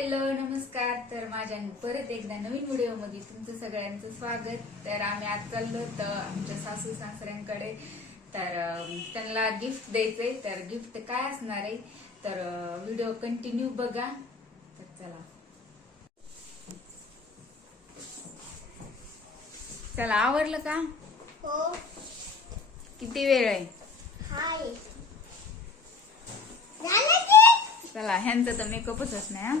Hello नमस्कार. तर माझ्या परत एकदा नवीन व्हिडिओमध्ये तुमचं सगळ्यांचं स्वागत. तर आम्ही आज चाललो तर आमच्या सासू सासऱ्यांकडे. तर त्यांना गिफ्ट द्यायचंय. तर गिफ्ट काय असणार आहे? तर व्हिडिओ कंटिन्यू बघा. तर चला. चला आवरलं का? हो. किती वेळ आहे? हाय. चला ह्यांचं तर मेकअपच नाही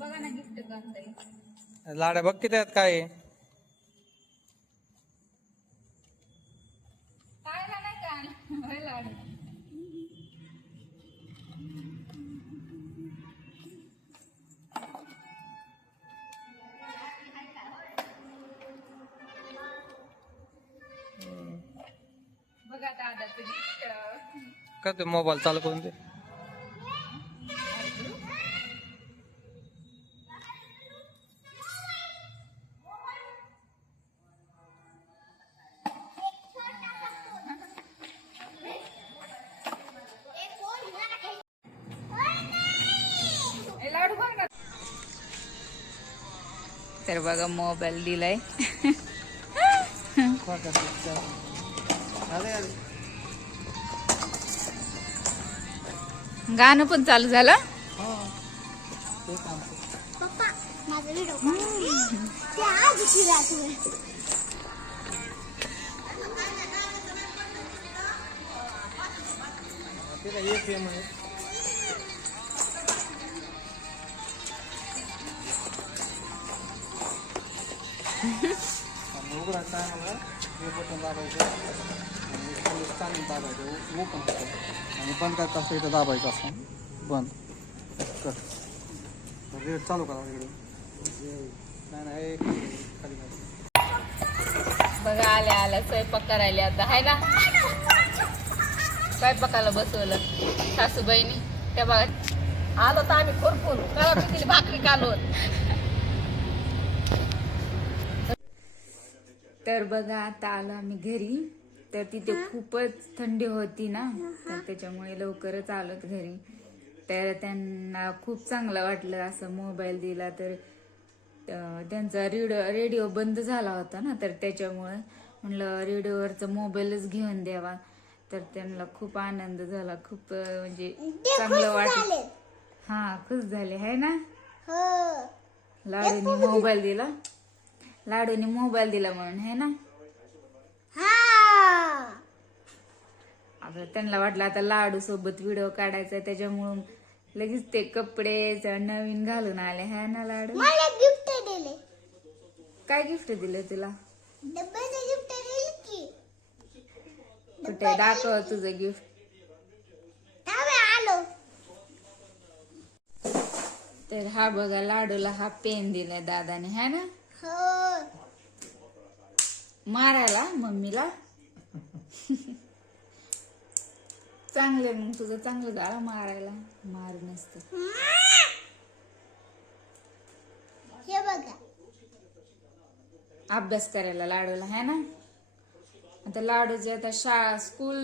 बघा ना गिफ्ट करता लाड्या बघ किती आहेत काय का ते मोबाईल चालू करून दे? तर बघा मोबाईल दिलाय. गाणं पण चालू झालं? पप्पा माझा आहे आणि उघडायचं मला हे बटन दाबायचं. आणि खाली चालून दाबायचं. ओपन होतं. आणि बंद करायचं असं इथं दाबायचं असं. बंद. कर रेट चालू करा इकडे. नाही नाही खाली बघा आल्या आल्या. स्वयंपाक करायला आता. हाय ना? स्वयंपाकाला बसवलं. सासूबाईनी. त्या बघा आलो तर आम्ही खुरपून कळा भाकरी कालवत. तर बघा आता आलो आम्ही घरी. तर तिथे खूपच थंडी होती ना. तर त्याच्यामुळे लवकरच आलोत घरी. तर त्यांना खूप चांगलं वाटलं असं मोबाईल दिला तर त्यांचा रेडिओ रेडिओ बंद झाला होता ना. तर त्याच्यामुळे म्हणलं रेडिओवरचा मोबाईलच घेऊन द्यावा. तर त्यांना खूप आनंद झाला. खूप म्हणजे चांगलं वाटलं. हा खुश झाले. आहे ना? हो. लाडूनी मोबाईल दिला. लाडूनी मोबाईल दिला म्हणून है ना? हा. त्यांना वाटलं आता लाडू सोबत व्हिडिओ काढायचा त्याच्यामुळं लगेच ते कपडे नवीन घालून आले है ना लाडू? मला गिफ्ट दिले. काय गिफ्ट दिलं तुला? गिफ्ट की. कुठे? दाखव तुझं गिफ्ट आलो. तर हा बघा लाडूला हा पेन दिलाय दादाने है ना? हो. मारायला मम्मीला. चांगलं मग तुझं चांगलं झालं मारायला. मार नसतं हे बघा. अभ्यास करायला लाडूला है ना? आता लाडूचे आता शाळा स्कूल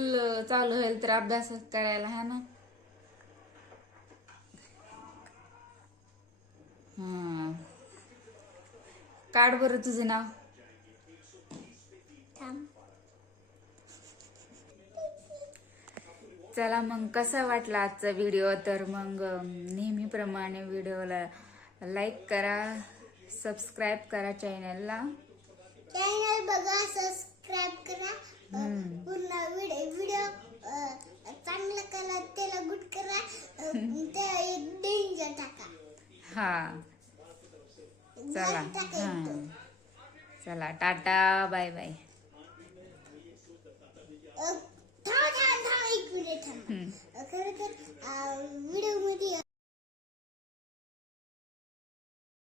चालू होईल तर अभ्यास करायला है ना? हा. काढ बरं तुझं नाव. चला मग कसा वाटला आजचा व्हिडिओ तर मग नेहमीप्रमाणे व्हिडिओला लाईक करा सबस्क्राईब करा चॅनलला चॅनल बघा सबस्क्राईब करा. पूर्ण व्हिडिओ चांगला करा त्याला गुड करा. ते एक डेंजर टाका. हा. चला. हा चला. टाटा. बाय बाय अ, थांब थांब थांब एक मिनिट थांब हम्म. खरं तर व्हिडिओ मध्ये